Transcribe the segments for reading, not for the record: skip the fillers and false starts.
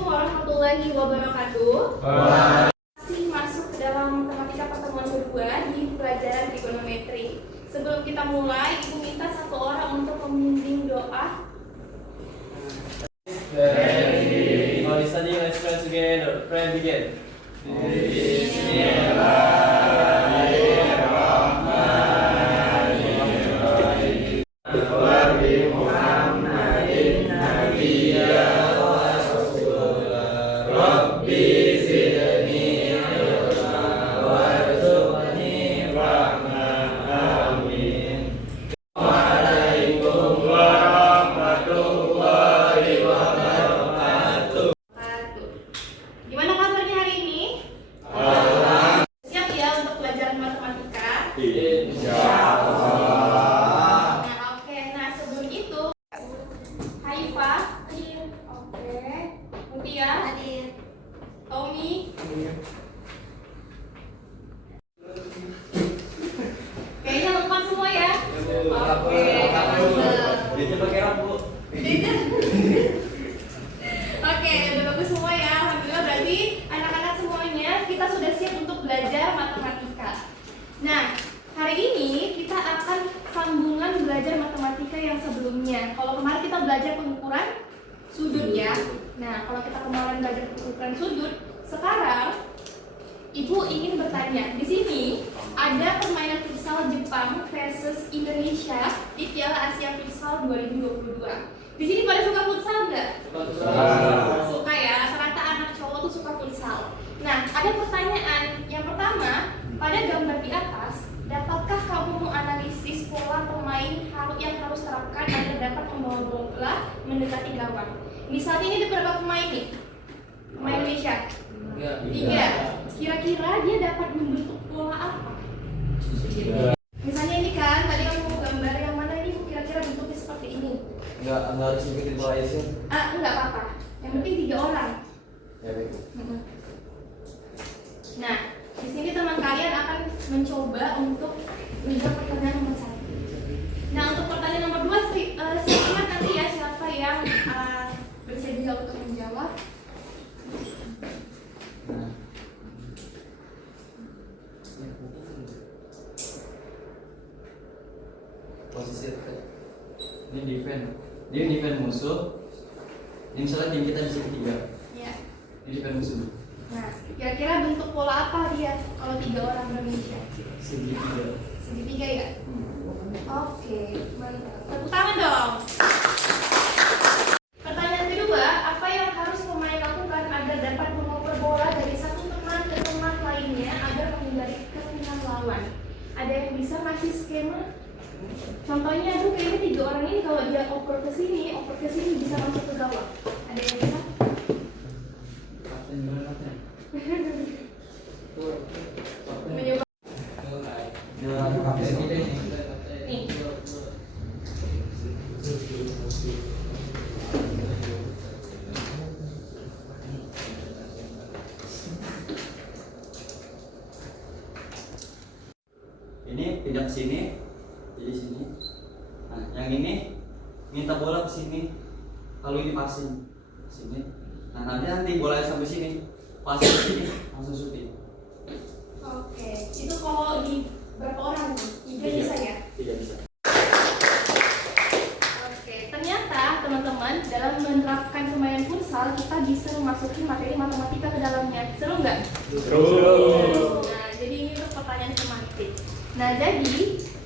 Assalamualaikum warahmatullahi wabarakatuh. Masih masuk ke dalam matematika pertemuan kedua di pelajaran trigonometri. Sebelum kita mulai, Ibu minta satu orang untuk membimbing doa. Now study, let's pray together. Pray begin. Gimana kabarnya hari ini? Siap ya untuk pelajaran matematika? Nah, oke. Nah, sebelum itu, Haifa, oke, Mutia, Tommy, kayaknya lengkap semua ya? Oke, Dia pakai rambut. Oke, udah bagus semua ya. Alhamdulillah, berarti anak-anak semuanya kita sudah siap untuk belajar matematika. Nah, hari ini kita akan sambungan belajar matematika yang sebelumnya. Kalau kemarin kita belajar pengukuran sudut ya. Nah, kalau kita kemarin belajar pengukuran sudut, sekarang Ibu ingin bertanya. Di sini ada permainan futsal Jepang versus Indonesia di Piala Asia Futsal 2022. Di sini pada suka futsal nggak? Suka ya, rata-rata anak cowok tuh suka futsal. Nah, ada pertanyaan. Yang pertama, pada gambar di atas, dapatkah kamu menganalisis pola pemain yang harus terapkan agar dapat membawa bola mendekati gawang? Misalnya ini ada berapa pemain nih? Pemain Indonesia? 3. Kira-kira dia dapat membentuk pola apa? Misalnya ini kan, tadi kamu gambar yang mana ini kira-kira bentuknya seperti ini? Enggak harus ikutin pola Asian. Enggak apa-apa. Yang penting 3 orang. Ya, baik. Nah, di sini teman kalian akan mencoba untuk menjawab pertanyaan nomor 1. Nah, untuk pertanyaan nomor 2, silakan nanti ya siapa yang bersedia untuk menjawab. Posisi ini defend musuh. Ini misalnya tim kita di segitiga. Ya. Ini defend musuh. Nah, kira-kira bentuk pola apa dia kalau 3 orang Indonesia? Segitiga. Segitiga ya? Oke, mantap. Tepuk tangan dong. Pertanyaan kedua, apa yang harus pemain lakukan agar dapat mengoper bola dari satu teman ke teman lainnya agar menghindari kepentingan lawan? Ada yang bisa ngasih skema? Contohnya, kayaknya 3 orang ini kalau dia oper ke sini bisa masuk ke gawang. Ada yang bisa? Mencoba. Nih. Ini pindah ke sini, jadi sini. Nah, yang ini minta bola ke sini. Kalau ini passing ke sini. Nah, nanti bolanya sampai sini. Passing ke sini, langsung syuting. Oke, itu kalau di berapa orang nih? 3 bisa ya? 3 bisa. Oke, ternyata teman-teman dalam menerapkan permainan futsal kita bisa memasuki materi matematika ke dalamnya. Seru nggak? Seru. Nah, jadi ini untuk pertanyaan tematik. Nah, jadi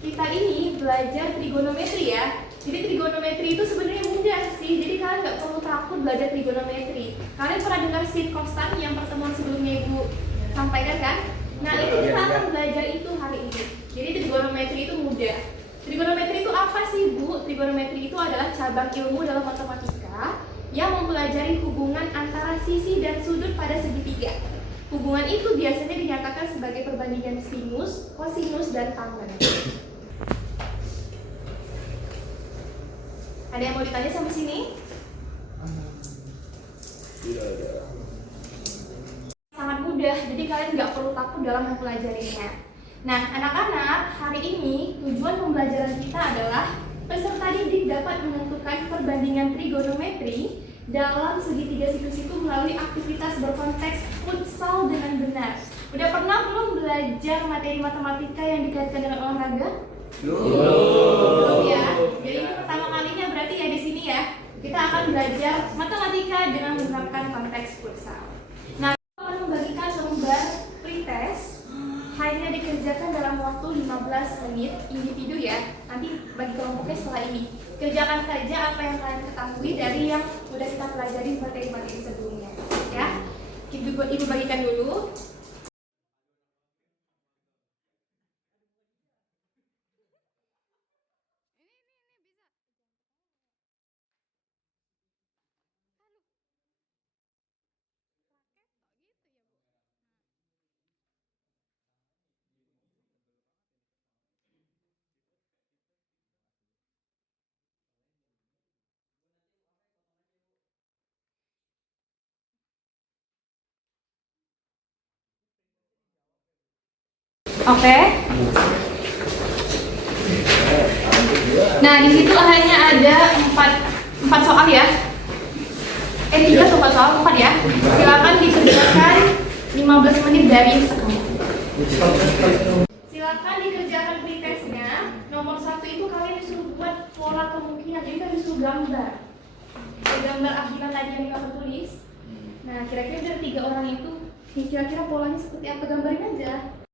kita ini belajar trigonometri ya. Jadi trigonometri itu sebenarnya mudah sih. Jadi kalian nggak perlu takut belajar trigonometri. Kalian pernah dengar sin konstan yang pertemuan sebelumnya Ibu sampaikan kan? Nah, itu kita akan belajar itu hari ini. Jadi trigonometri itu mudah. Trigonometri itu apa sih, Bu? Trigonometri itu adalah cabang ilmu dalam matematika yang mempelajari hubungan antara sisi dan sudut pada segitiga. Hubungan itu biasanya dinyatakan sebagai perbandingan sinus, kosinus, dan tangen. Ada yang mau ditanya sampai sini? Sangat mudah, jadi kalian nggak perlu takut dalam mempelajarinya. Nah, anak-anak, hari ini tujuan pembelajaran kita adalah peserta didik dapat menentukan perbandingan trigonometri dalam segitiga siklus itu melalui aktivitas berkonteks futsal dengan benar. Udah pernah belum belajar materi matematika yang dikaitkan dengan olahraga? Belum ya. Jadi ini pertama kalinya berarti ya di sini ya. Kita akan belajar matematika dengan menerapkan konteks futsal. Nah, kita akan membagikan lembar pretest hanya dikerjakan dalam waktu 15 menit individu ya. Nanti bagi kelompoknya setelah ini. Kerjakan saja apa yang kalian ketahui dari yang udah kita pelajari materi-materi sebelumnya ya. Ibu bagikan dulu. Oke. Nah, di situ hanya ada 4 soal ya. 3 atau 4 soal, 4 ya. Silakan dikerjakan 15 menit dari sekarang. Silakan dikerjakan pretestnya. Nomor 1 itu kalian disuruh buat pola kemungkinan. Jadi kan disuruh gambar. Gambar akhiran tadi yang kamu tulis. Nah, kira-kira dari 3 orang itu, kira-kira polanya seperti apa? Gambarin aja.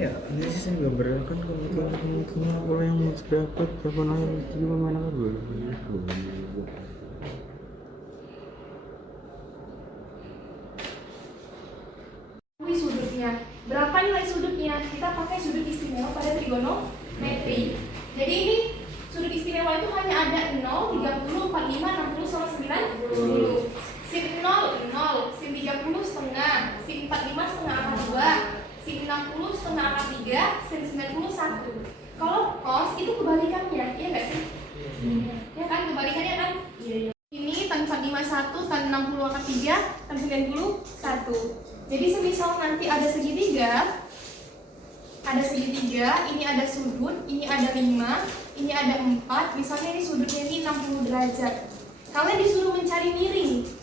Ya, ini sih gambarnya kan kemungkinan bola yang dapat siapa nanya gimana kan gue. Sudutnya. Berapa nilai sudutnya? Kita pakai sudut istimewa pada trigonometri. Jadi ini sudut istimewa itu hanya ada 0, 30, 45, 60 sama 90. Sin 0, 0, sin 30 setengah, sin 45 setengah akar 2, sin 60 setengah akar 3, sin 90 1. Kalau cos itu kebalikannya, iya nggak sih? Ya kan, kebalikannya kan? Iya. Ini tan 45 1, tan 60 akar 3, tan 90 1. Jadi semisal nanti ada segitiga, ini ada sudut, ini ada 5, ini ada 4, misalnya ini sudutnya ini 60 derajat. Kalian disuruh mencari miring.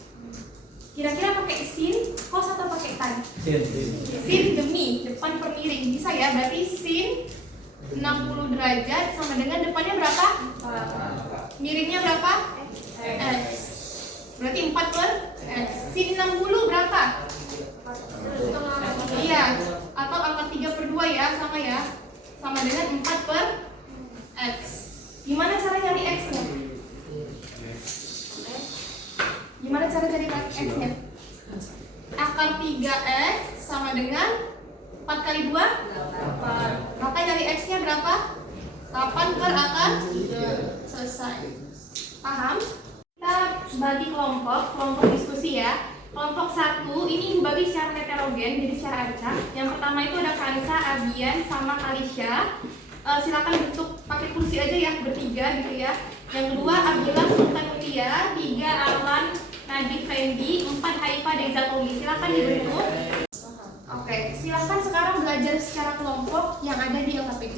Kira-kira pakai sin, cos atau pakai tan? Sin demi depan per miring. Bisa ya, berarti sin 60 derajat sama dengan depannya berapa? Miringnya berapa? X. Berarti 4 per X. Sin 60 berapa? Iya, atau angka 3 per 2 ya, sama ya. Sama dengan 4 per X. Gimana cara cari X-nya? Gimana cara cari X-nya? Akar 3X sama dengan 4 kali 2? 8. Maka cari X-nya berapa? 8 per akar 3. Selesai. Paham? Kita bagi kelompok diskusi ya. Kelompok 1 ini dibagi secara heterogen, jadi secara acak. Yang pertama itu ada Kansa, Abian, sama Kalisha. Silakan bentuk pakai kursi aja ya, bertiga gitu ya. Yang kedua Abdullah, Sultan Mutia, 3 Arlan, Nadif Fendi, 4 Haifa, Deza Tommy. Silakan dibentuk. Oke, silakan sekarang belajar secara kelompok yang ada di LKPD.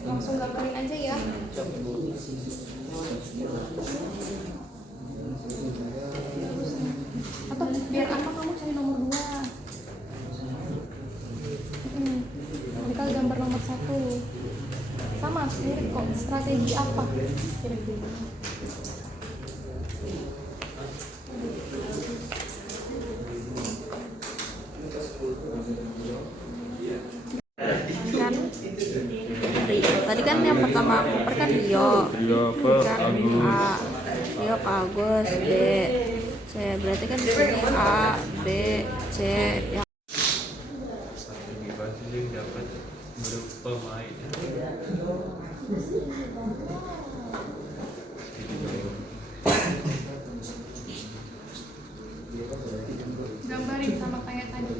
Langsung gambarin aja ya. Atau biar apa kamu cari nomor 2? Mereka gambar nomor 1. Sama, mirip kok. Strategi apa? Kira-kira. Tadi kan yang pertama aku kan Rio kan A, Rio Pak Agus B, C, berarti kan di sini A, B, C yang Strategi Basing dapat berupa main. Gambarin sama kayak tadi.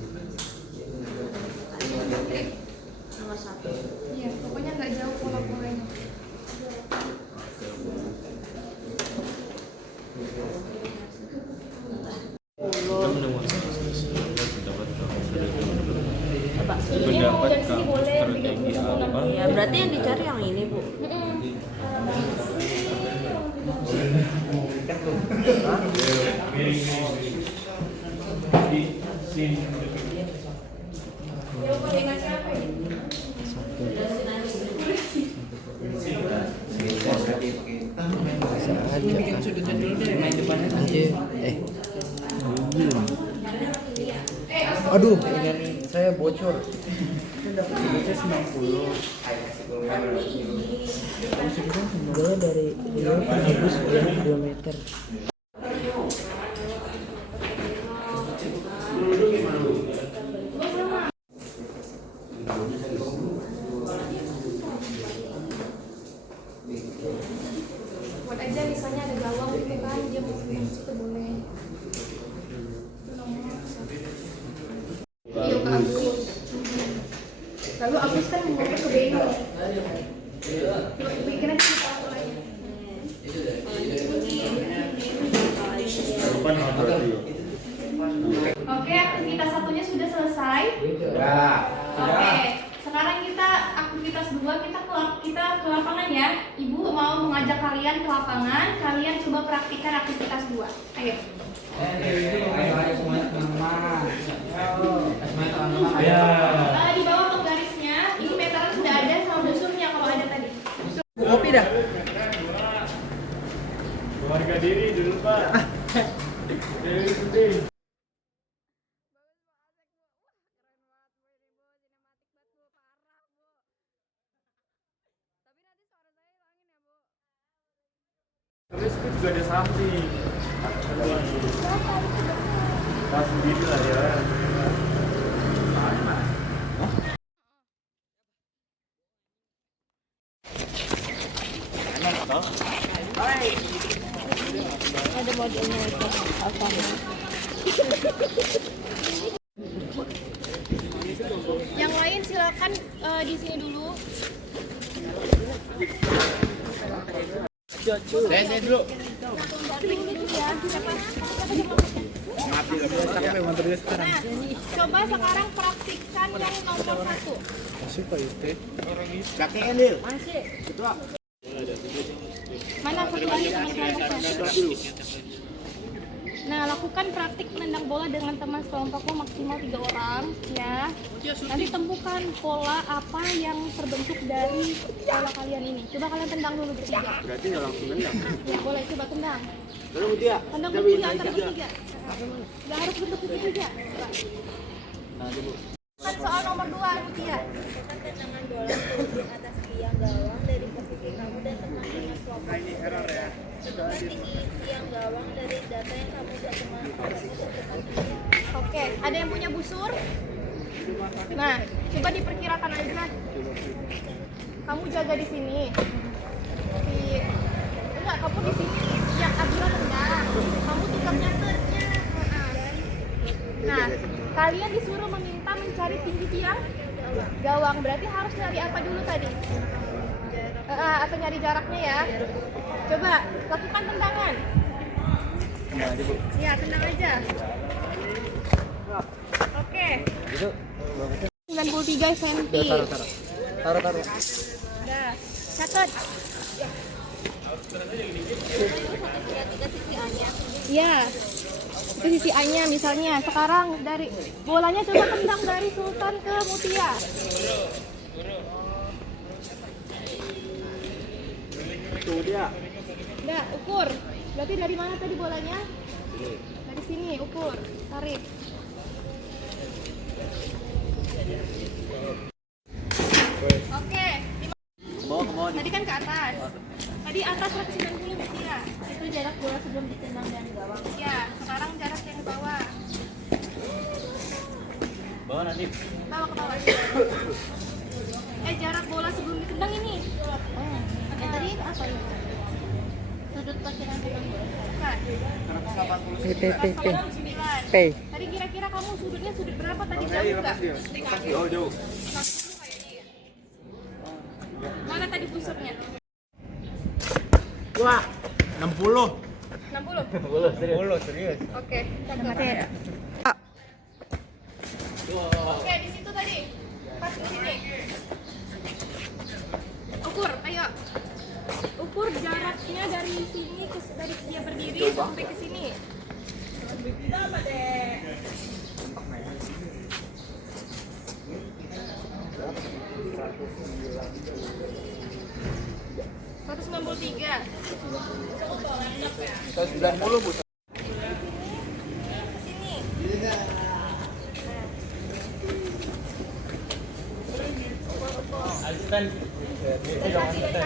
dari sini boleh strategi apa? Ya berarti yang dicari yang ini bu. Ya udah dikasih apa ya? Aduh, ini saya bocor. Bocor 90. Sebenarnya dari dia habis 2 meter. Buat aja misalnya ada gawang gitu kan, dia mau ke situ boleh. Iya ke Agus. Lalu Agus kan ngomongnya ke Beno. Bikin aja kita lagi. Oke, aktivitas satunya sudah selesai. Oke, sekarang kita aktivitas 2 kita ke lapangan ya. Ibu mau mengajak kalian ke lapangan. Kalian coba praktikkan aktivitas 2. Ayo. Ayo semuanya teman-teman. Di bawah penggarisnya, ini meteran sudah ada sama busurnya kalau ada tadi. Kopi dah. Warga diri dulu Pak. Dewi Suding. Terus itu juga ada samping. Tahu sendiri lah ya. Ada modelnya itu apa? Yang lain silakan di sini dulu. Saya dulu. Nah, coba sekarang praktikkan yang nomor 1. Mana satu lagi teman kelompoknya? Nah, lakukan praktik menendang bola dengan teman kelompokmu maksimal 3 orang ya. Nanti temukan pola apa yang terbentuk dari pola kalian ini. Coba kalian tendang dulu bertiga. Berarti nggak langsung nendang. Ya, boleh coba tendang. Lalu dia. Tendang bertiga antara bertiga. Gak harus bentuk bertiga. Kan soal nomor 2 Mutia. Tendangan bola di atas tiang gawang dari posisi kamu dan teman-teman kelompok. Tiang gawang dari data yang kamu sudah Oke, ada yang punya busur? Nah, coba diperkirakan aja. Kamu jaga di sini. Enggak, kamu di sini. Ya, Abdullah tendang. Kamu tukang nyatetnya. Nah, kalian disuruh meminta mencari tinggi tiang gawang. Berarti harus nyari apa dulu tadi? Atau nyari jaraknya ya. Coba lakukan tendangan. Ya, tendang aja. Oke. 93 cm. Taruh. Udah, catat. Ya, itu sisi A-nya misalnya. Sekarang dari bolanya coba tendang dari Sultan ke Mutia. Itu dia. Udah, ukur. Berarti dari mana tadi bolanya? Dari sini, ukur. Tarik. Oke. Tadi kan ke atas. Tadi atas 190 Mutia. Itu jarak bola sebelum ditendang dan gawang. Ya, sekarang jarak yang bawah. Bawa nanti. Bawa ke bawah. Jarak bola sebelum ditendang ini. Tadi apa ini? Sudut perkiraan tendang bola. Bukan. P. Tadi kira-kira kamu sudutnya sudut berapa tadi, jauh nggak? Oh jauh. Mana tadi busurnya? Wah, 60. 60? Serius. Oke, Oke, di situ tadi. Pas di situ. 193. 190 Bu. Sini. Asisten. Kakinya.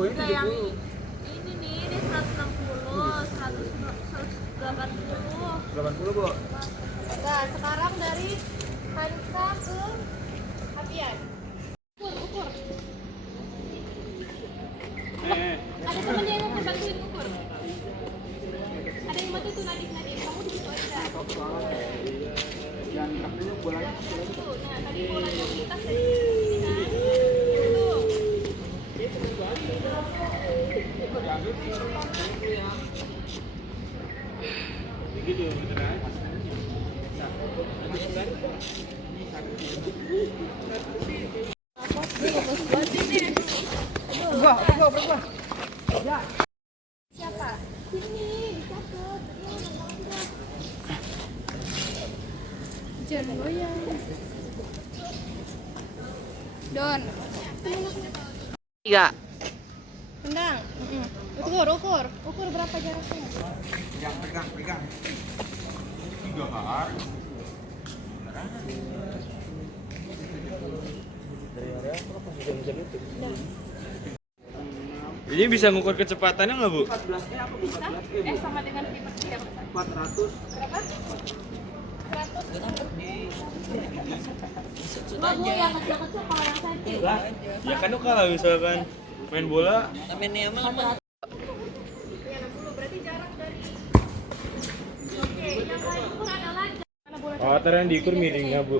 Nah, yang ini nih, ini 160, 180. 80 Bu. Nah, sekarang dari Hansa ke Apian. Ukur. Ada temennya yang mau bantuin ukur. Ada yang bantu tuh Nadik. Kamu di situ aja. Jangan gerak dulu bolanya. Tuh, nah tadi bolanya lintas dari sini kan. Tuh. Begitu beneran. Berubah. Siapa? Sini, dicatat. Jangan goyang. Don. 3. Tendang. Ukur berapa jaraknya? Pegang. 3 hari. Ini bisa ngukur kecepatannya nggak Bu? 14 apa Bu? Bisa? Sama dengan fitur dia. 400. Berapa? 100. Enggak Bu, yang kecil-kecil kalau yang senti. Lah, ya kan kalau misalkan main bola Tapi emang Ya 60 berarti jarak dari. Oke, yang lain ukur adalah mana bola. oh yang diukur miringnya Bu.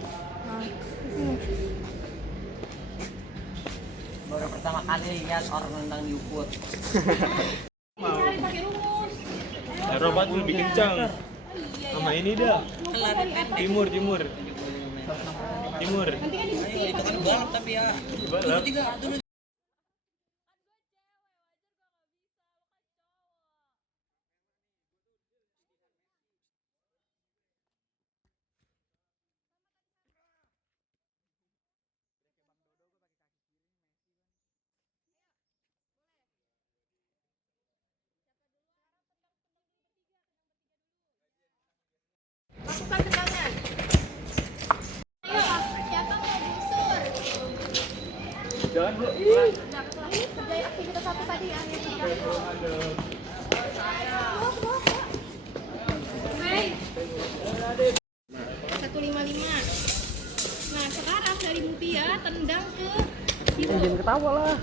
Baru pertama kali lihat orang nendang diukur. Cari pakai rumus. Robot lebih kencang. Sama ini dah. Timur. Nanti kan di situ. Itu kan balap tapi ya. Balap. Lakukan tendangan. Ayo, siapa mau busur? Jangan Bu. Nah, kerjain aktivitas satu tadi ya. Hai. 155. Nah, sekarang dari Mutia tendang ke situ. Jangan ketawa lah.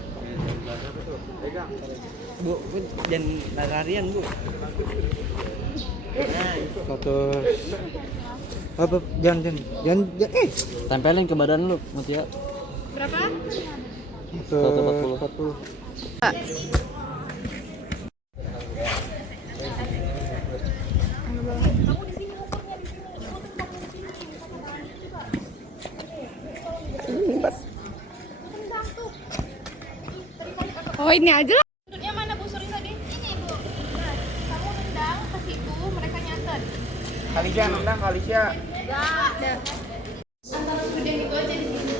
Bu, jangan larian Bu. Satu. Apa? Jangan. Tempelin ke badan lu, Mutia. Berapa? 140. Kamu di sini ukurnya di sini. Tendang tuh. Oh, ini aja lah. Sudutnya mana Bu Suri tadi? Ini Bu. Nah, kamu tendang ke situ, mereka nyatet. Kalisya nendang Kalisya. Enggak. Antara sudut yang itu aja di sini.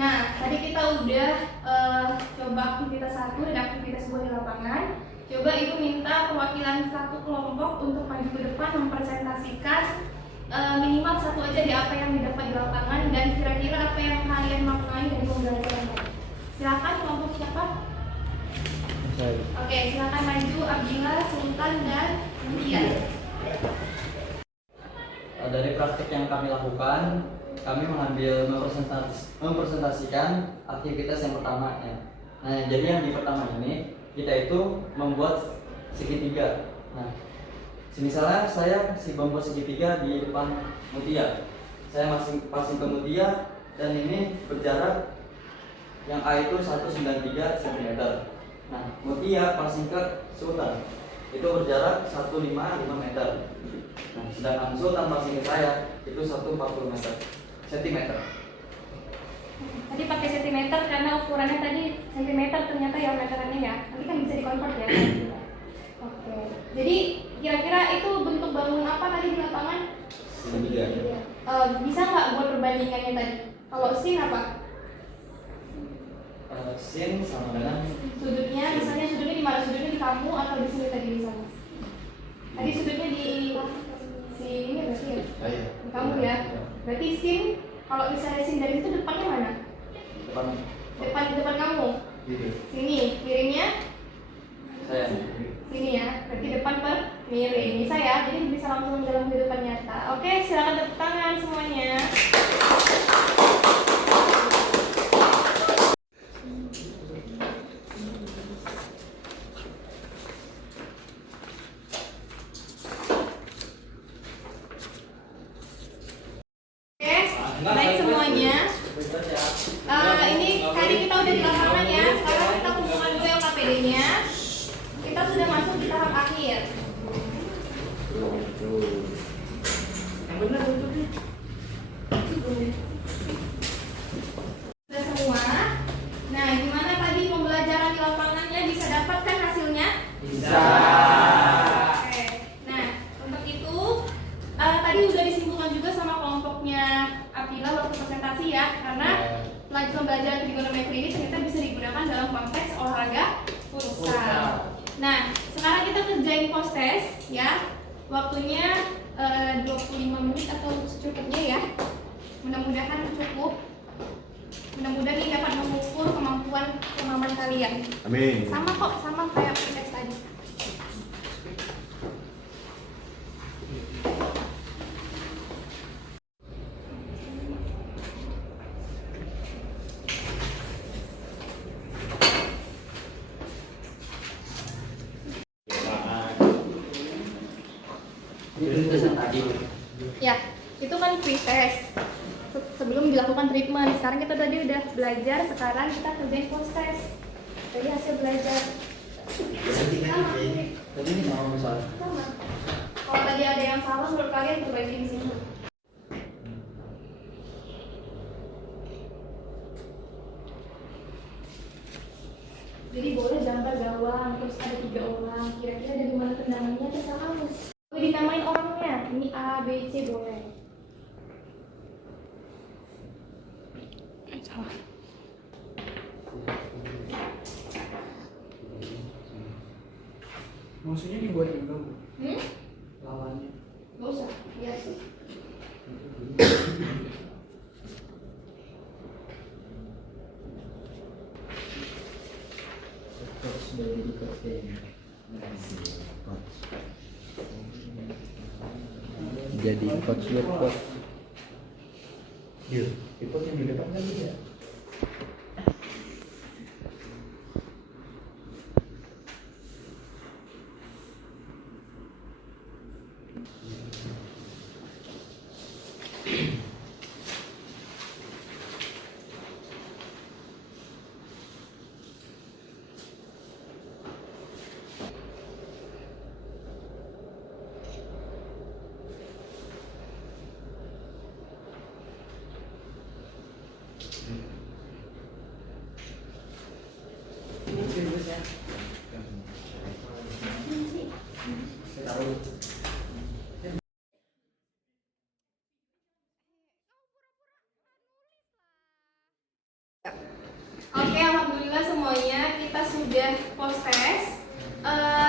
Nah, tadi kita udah coba aktivitas 1 dan aktivitas 2 di lapangan. Coba Ibu minta perwakilan satu kelompok untuk maju ke depan mempresentasikan minimal satu aja di apa yang didapat di lapangan dan kira-kira apa yang kalian maknai dari pembelajaran tadi. Silakan kelompok siapa? Oke, silakan maju Abdillah, Sultan dan Mutia. Dari praktik yang kami lakukan, kami mengambil mempresentasikan aktivitas yang pertama ya. Nah, jadi yang di pertama ini kita itu membuat segitiga. Nah, misalnya saya membuat segitiga di depan mutia. Saya passing ke mutia dan ini berjarak yang A itu 193 cm. Nah, mutia passing ke sultan itu berjarak 155 meter. Nah, sedangkan sultan passing ke saya itu 140 cm. Tadi pakai sentimeter karena ukurannya tadi sentimeter, ternyata ya meterannya ya. Nanti kan bisa dikonvert ya. Oke. Jadi kira-kira itu bentuk bangun apa tadi di lapangan? Segitiga. Bisa nggak buat perbandingannya tadi? Kalau sin apa? Sin sama dengan Sudutnya, misalnya sudutnya di mana? Sudutnya di kamu atau di sini tadi misalnya? Tadi sudutnya di sini berarti ya? iya. Di kamu ya? Berarti sin, kalau misalnya sin dari itu depannya mana? Depan kamu? Gitu. Sini, miringnya? Saya. Sini ya, berarti depan per miring. Bisa ya, jadi bisa langsung dalam kehidupan nyata. Oke, silakan tepuk tangan semuanya. Oke, baik semuanya. Ini tadi kita udah di lapangan ya. Sekarang kita kumpulkan dulu LKPD-nya. Kita sudah masuk di tahap akhir. Sudah semua. Nah, gimana tadi pembelajaran di lapangannya, bisa dapatkan hasilnya? Bisa. Oke. Nah, untuk itu tadi udah disimpulkan juga sama kelompoknya Apila waktu presentasi ya, karena pembelajaran trigonometri ini ternyata bisa digunakan dalam konteks olahraga futsal. Nah, sekarang kita kerjain post test ya. Waktunya 25 menit atau secukupnya ya. Mudah-mudahan cukup. Mudah-mudahan ini dapat mengukur kemampuan pemahaman kalian. Amin. Sama kok, sama kayak tes tadi. Ya, itu kan pre-test sebelum dilakukan treatment. Sekarang kita tadi udah belajar, sekarang kita kerjain post-test. Jadi hasil belajar sama. Tadi ini sama misalnya. Sama. Kalau tadi ada yang salah menurut kalian perbaiki di sini. Jadi boleh gambar gawang, terus ada 3 orang. Kira-kira dari mana tendangannya, terserah kamu. Boleh ditamain orangnya. Ini A, B, C boleh. Salah. Maksudnya dibuat juga Bu? Lawannya. Gak usah, biar sih. Jadi coach ya coach. Iya, itu yang di depan kan dia. Oke, alhamdulillah semuanya kita sudah post test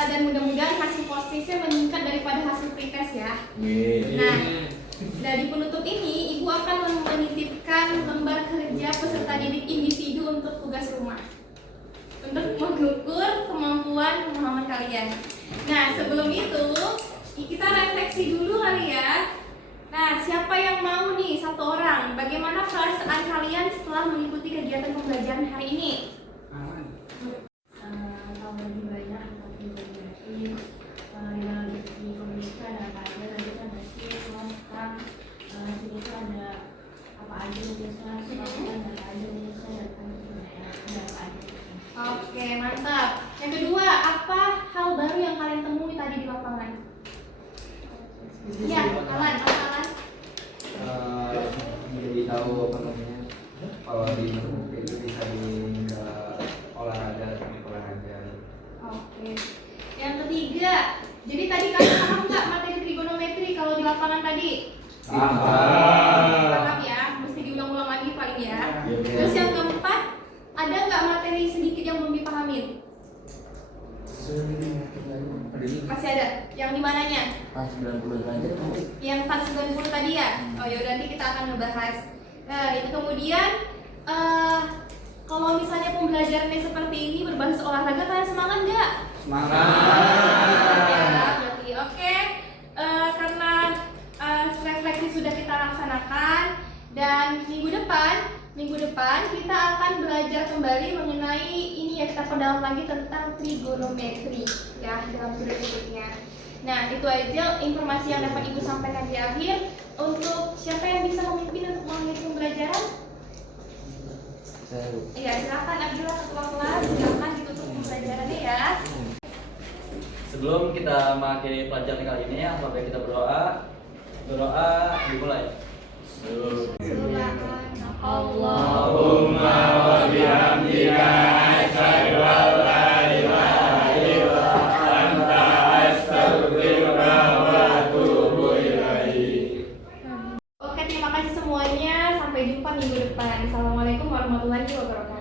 dan mudah-mudahan hasil post testnya meningkat daripada hasil pretest ya. Nah, dari penutup ini ibu akan menitipkan lembar kerja peserta didik individu untuk tugas rumah untuk mengukur kemampuan pemahaman kalian. Nah, sebelum itu kita refleksi dulu kali ya. Nah, siapa yang mau nih satu orang bagi telah mengikuti kegiatan pembelajaran hari ini? Tahu lebih banyak tentang trigonometri, yang di komputer ada apa aja, nanti ada sih sekarang sini tuh ada apa aja nulisnya, sekarang ada apa aja nulisnya, ada apa aja. Oke, mantap. Yang kedua, apa hal baru yang kalian temui tadi di lapangan? Iya, Alan, apa Alan? Jadi tahu apa namanya, kalau di itu bisa di olahraga, teknik olahraga. Oke. Yang ketiga, jadi tadi kalian paham nggak materi trigonometri kalau di lapangan tadi? Paham ya, mesti diulang-ulang lagi paling ya. Terus yang keempat, ada nggak materi sedikit yang belum dipahamin? Masih ada. Yang di mananya? Pas 90 derajat tuh. Yang 490 tadi ya? Oh ya, nanti kita akan ngebahas. Nah, itu kemudian kalau misalnya pembelajarannya seperti ini berbasis olahraga, kalian semangat nggak? Semangat. Ya, berarti oke. Karena refleksi sudah kita laksanakan dan minggu depan kita akan belajar kembali mengenai ini ya, kita perdalam lagi tentang trigonometri ya dalam sudut berikutnya. Nah, itu aja informasi yang dapat Ibu sampaikan di akhir. Untuk siapa yang bisa memimpin untuk mengikuti pembelajaran? Iya, silakan Abdullah ketua kelas, silakan ditutup pembelajarannya ya. Sebelum kita mengakhiri pelajaran kali ini, sampai kita berdoa. Berdoa dimulai. Allahumma wa bihamdika asyhadu an la ilaha illa anta astaghfiruka wa atubu ilaik. Oke, terima kasih semuanya. Sampai jumpa minggu depan. Assalamualaikum warahmatullahi wabarakatuh.